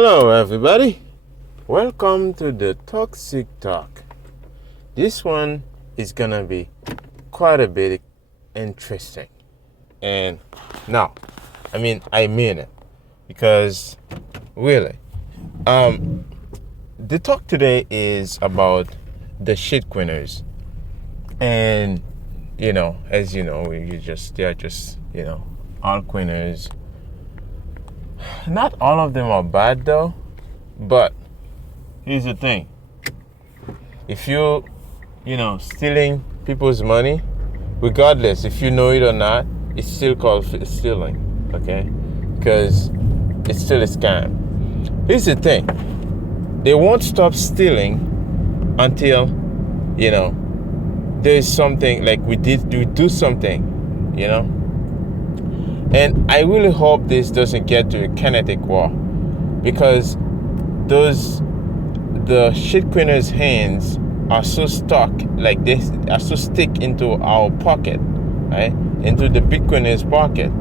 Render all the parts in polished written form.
Hello everybody, welcome to the Toxic Talk. This one is gonna be quite a bit interesting. And now, I mean it. Because really, the talk today is about the shitcoiners. And as you know, they're just altcoiners. Not all of them are bad though, but here's the thing. If you're, stealing people's money, regardless if you know it or not, it's still called stealing, okay? Because it's still a scam. Here's the thing. They won't stop stealing until, there's something like we do something, And I really hope this doesn't get to a kinetic war, because the shitcoiners' hands are so stuck, like they are so stick into our pocket, right? Into the Bitcoiners' pocket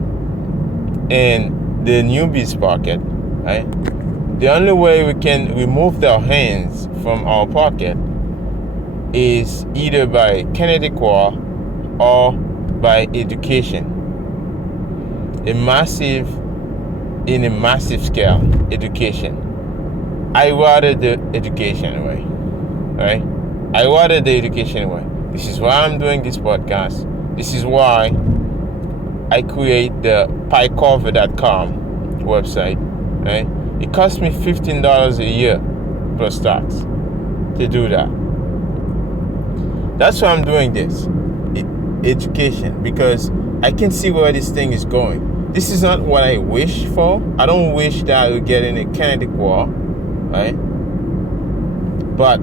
and the newbies' pocket, right? The only way we can remove their hands from our pocket is either by kinetic war or by education. In a massive scale, education. I rather the education way, right? I rather the education way. This is why I'm doing this podcast. This is why I create the piecover.com website, right? It costs me $15 a year plus tax to do that. That's why I'm doing this, education, because I can see where this thing is going. This is not what I wish for. I don't wish that I would get in a kinetic war, right? But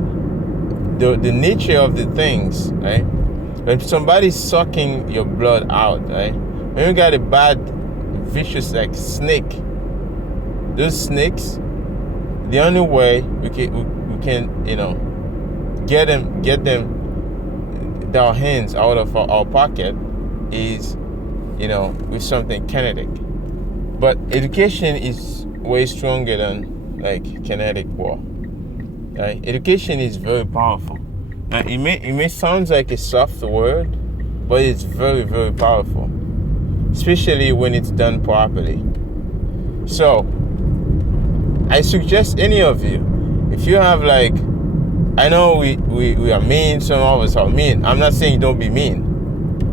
the nature of the things, right? When somebody's sucking your blood out, right? When you got a bad, vicious like snake, those snakes, the only way we can get them their hands out of our pocket is with something kinetic. But education is way stronger than like kinetic war, right? Education is very powerful. Now it may sound like a soft word, but it's very, very powerful, especially when it's done properly. So I suggest any of you, if you have like, I know we are mean, some of us are mean. I'm not saying don't be mean.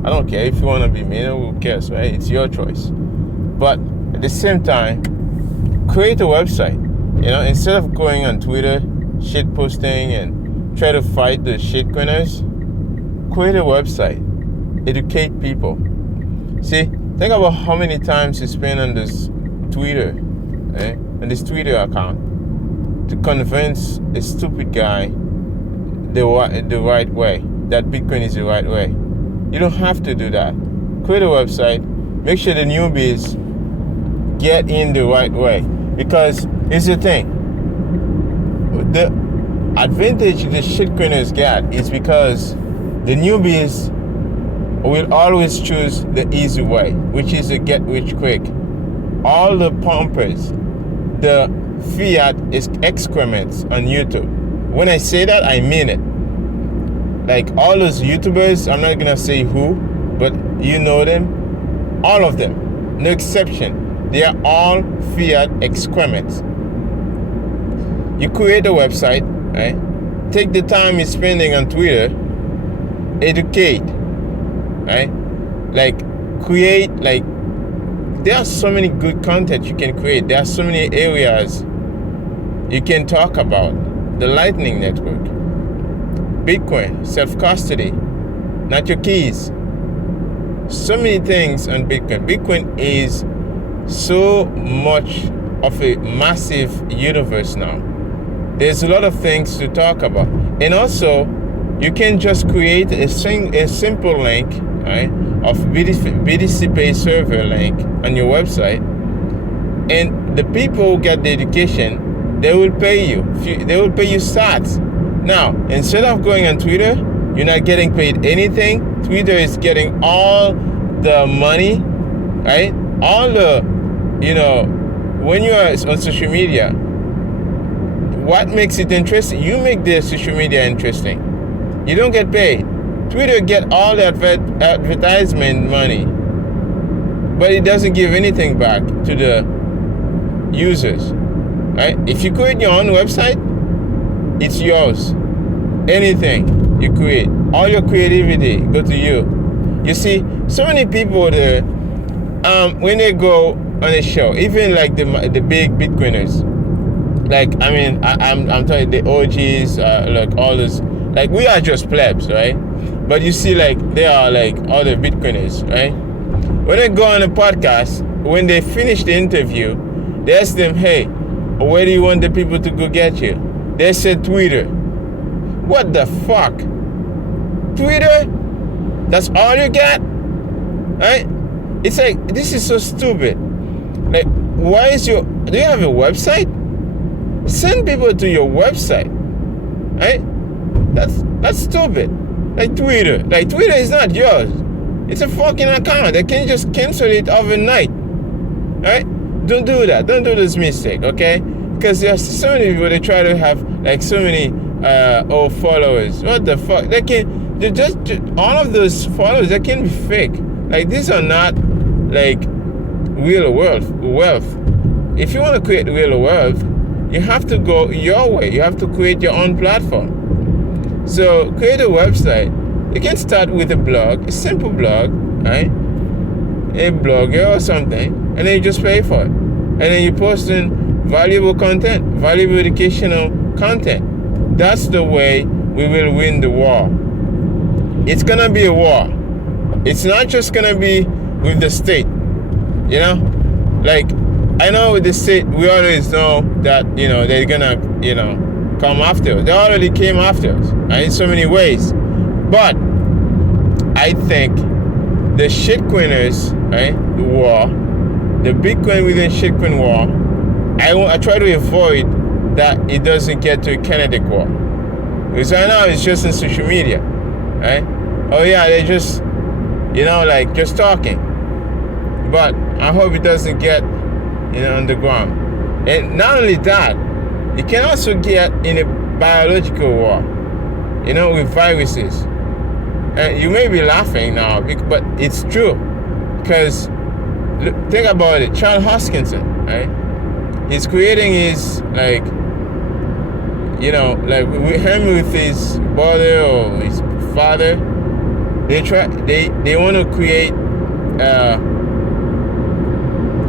I don't care if you want to be mean, who cares, right? It's your choice. But at the same time, create a website. Instead of going on Twitter, shit posting and try to fight the shitcoiners, create a website. Educate people. See, think about how many times you spend on this Twitter, on this Twitter account, to convince a stupid guy the right way, that Bitcoin is the right way. You don't have to do that. Create a website. Make sure the newbies get in the right way. Because here's the thing. The advantage the shitcoiners get is because the newbies will always choose the easy way, which is to get rich quick. All the pumpers, the fiat is excrements on YouTube. When I say that, I mean it. Like all those YouTubers, I'm not gonna say who, but you know them, all of them, no exception. They are all fiat excrements. You create a website, right? Take the time you're spending on Twitter, educate, right? Like create, like there are so many good content you can create. There are so many areas you can talk about. The Lightning Network, Bitcoin, self-custody, not your keys. So many things on Bitcoin. Bitcoin is so much of a massive universe now. There's a lot of things to talk about. And also, you can just create a simple link, right, of BTC Pay server link on your website. And the people who get the education, they will pay you. They will pay you sats. Now, instead of going on Twitter, you're not getting paid anything. Twitter is getting all the money, right? All the, when you are on social media, what makes it interesting? You make the social media interesting. You don't get paid. Twitter get all the advertisement money, but it doesn't give anything back to the users, right? If you create your own website, it's yours. Anything you create, all your creativity go to you. You see, so many people there, when they go on a show, even like the big Bitcoiners, like I'm talking the OGs, like all this, like we are just plebs, right? But you see, like they are like other Bitcoiners, right? When they go on a podcast, when they finish the interview, they ask them, hey, where do you want the people to go get you? They said Twitter. What the fuck? Twitter? That's all you got? Right? It's like, this is so stupid. Like, do you have a website? Send people to your website. Right? That's stupid. Like Twitter is not yours. It's a fucking account. They can just cancel it overnight. Right? Don't do that. Don't do this mistake, okay? Because there's so many people, they try to have like so many old followers. What the fuck? They just all of those followers, they can be fake. Like, these are not like real wealth. If you want to create real wealth, you have to go your way. You have to create your own platform. So create a website. You can start with a blog, a simple blog, right? A blogger or something, and then you just pay for it. And then you post in valuable content, valuable educational content. That's the way we will win the war. It's gonna be a war. It's not just gonna be with the state, you know? Like, I know with the state, we always know that, they're gonna, come after us. They already came after us, right, in so many ways. But I think the shitcoiners, right, the war, the Bitcoin within shitcoin war, I try to avoid that it doesn't get to a kinetic war. Because right now it's just in social media, right? Oh yeah, they're just, just talking. But I hope it doesn't get, on the ground. And not only that, it can also get in a biological war, with viruses. And you may be laughing now, but it's true. Because think about it, Charles Hoskinson, right? He's creating his, with him, with his brother or his father, they want to create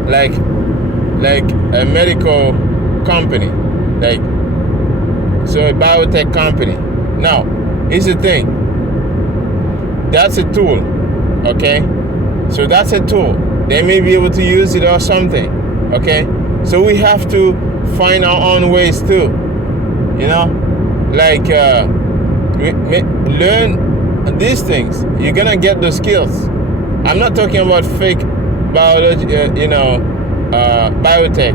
like a medical company, so a biotech company. Now, here's the thing. That's a tool, okay? So that's a tool. They may be able to use it or something, okay? So we have to find our own ways too, learn these things. You're gonna get the skills. I'm not talking about fake biology, biotech.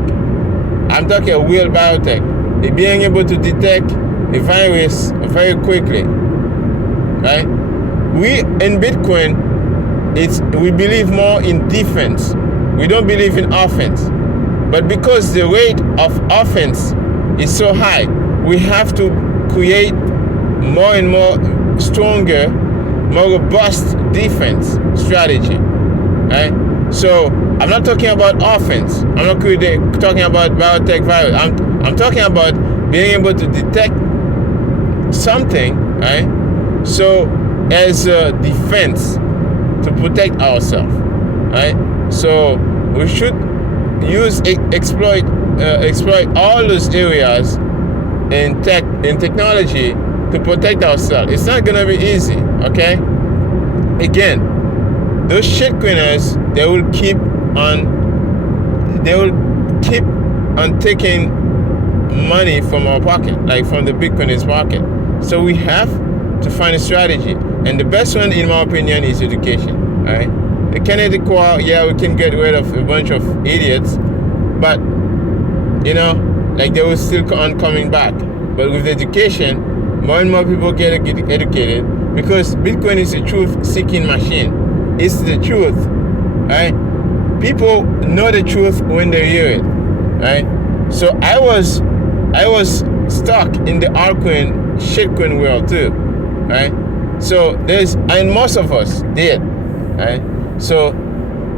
I'm talking a real biotech. They're being able to detect a virus very quickly, right? We in Bitcoin, we believe more in defense. We don't believe in offense. But because the rate of offense is so high, we have to create more and more stronger, more robust defense strategy, right? So I'm not talking about offense. I'm not talking about biotech virus. I'm talking about being able to detect something, right? So as a defense to protect ourselves, right? So we should exploit all those areas in technology to protect ourselves. It's not gonna be easy, okay? Again, those shitcoiners, they will keep on taking money from our pocket, like from the Bitcoiners' pocket. So we have to find a strategy, and the best one, in my opinion, is education. Right? The kinetic war, yeah, we can get rid of a bunch of idiots, but they will still coming back. But with education, more and more people get educated, because Bitcoin is a truth-seeking machine. It's the truth, right? People know the truth when they hear it, right? So I was stuck in the altcoin shitcoin world too, right? So and most of us did, right? So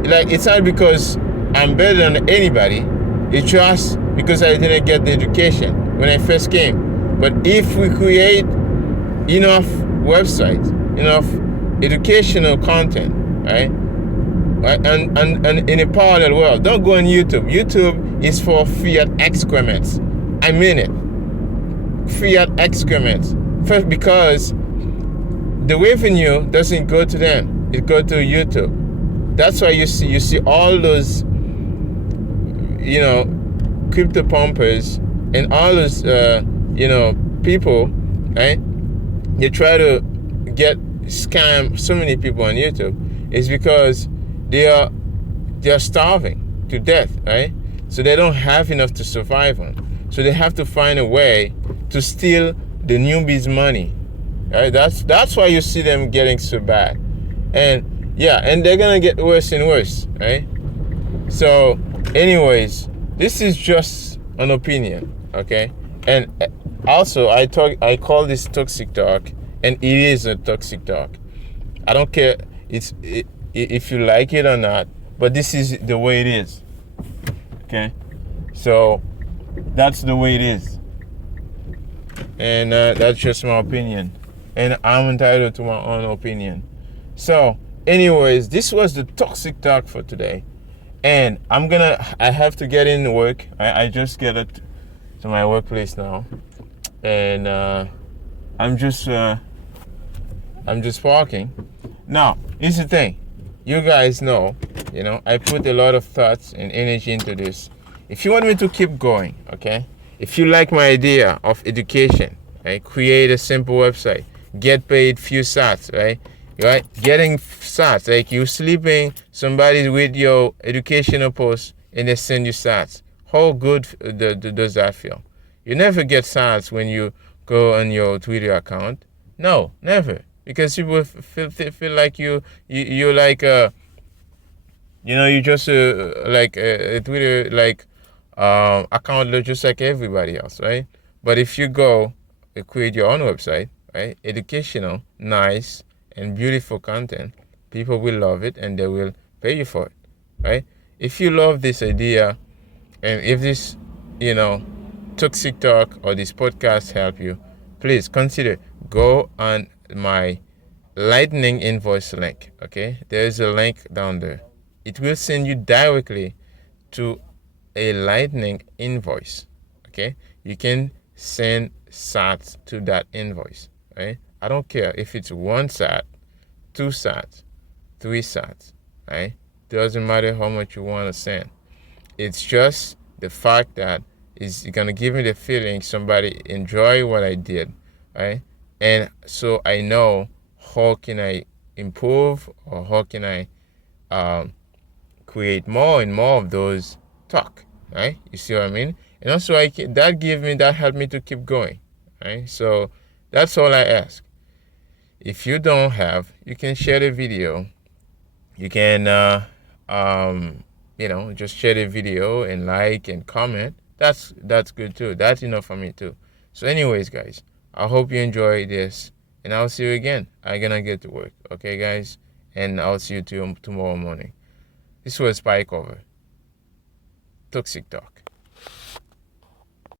like, it's not because I'm better than anybody. It's just because I didn't get the education when I first came. But if we create enough websites, enough educational content, right? And in a parallel world, don't go on YouTube. YouTube is for fiat excrements. I mean it. Fiat excrements. First, because the revenue doesn't go to them. It goes to YouTube. That's why you see all those, crypto pumpers and all those, people, right? They try to scam so many people on YouTube. It's because they are starving to death, right? So they don't have enough to survive on. So they have to find a way to steal the newbies' money, right? That's why you see them getting so bad, and they're gonna get worse and worse, right? So, anyways, this is just an opinion, okay? And also, I call this toxic talk, and it is a toxic talk. I don't care if you like it or not, but this is the way it is, okay? So that's the way it is, and that's just my opinion, and I'm entitled to my own opinion. So anyways, this was the toxic talk for today, and I have to get in work. I just get it to my workplace now, and I'm just walking. Now, here's the thing. You guys know, I put a lot of thoughts and energy into this. If you want me to keep going, okay? If you like my idea of education, right? Create a simple website, get paid few sats, right? Getting sats, like you sleeping, somebody with your educational post and they send you sats. How good does that feel? You never get sats when you go on your Twitter account. No, never. Because people feel like you're like you just like a Twitter like account just like everybody else, right? But if you go create your own website, right, educational, nice and beautiful content, people will love it and they will pay you for it, right? If you love this idea, and if this toxic talk or this podcast help you, please consider go on my lightning invoice link. Okay, there's a link down there. It will send you directly to a lightning invoice. Okay, you can send sats to that invoice, right? I don't care if it's 1 sat, 2 sats, 3 sats, right? Doesn't matter how much you want to send. It's just the fact that it's gonna give me the feeling somebody enjoy what I did, right? And so I know how can I improve, or how can I create more and more of those talk, right? You see what I mean? And also that helped me to keep going, right? So that's all I ask. If you don't have, you can share the video. You can just share the video and like and comment. That's good too. That's enough for me too. So anyways, guys, I hope you enjoy this, and I'll see you again. I'm gonna get to work, okay, guys? And I'll see you tomorrow morning. This was Spike over. Toxic Talk.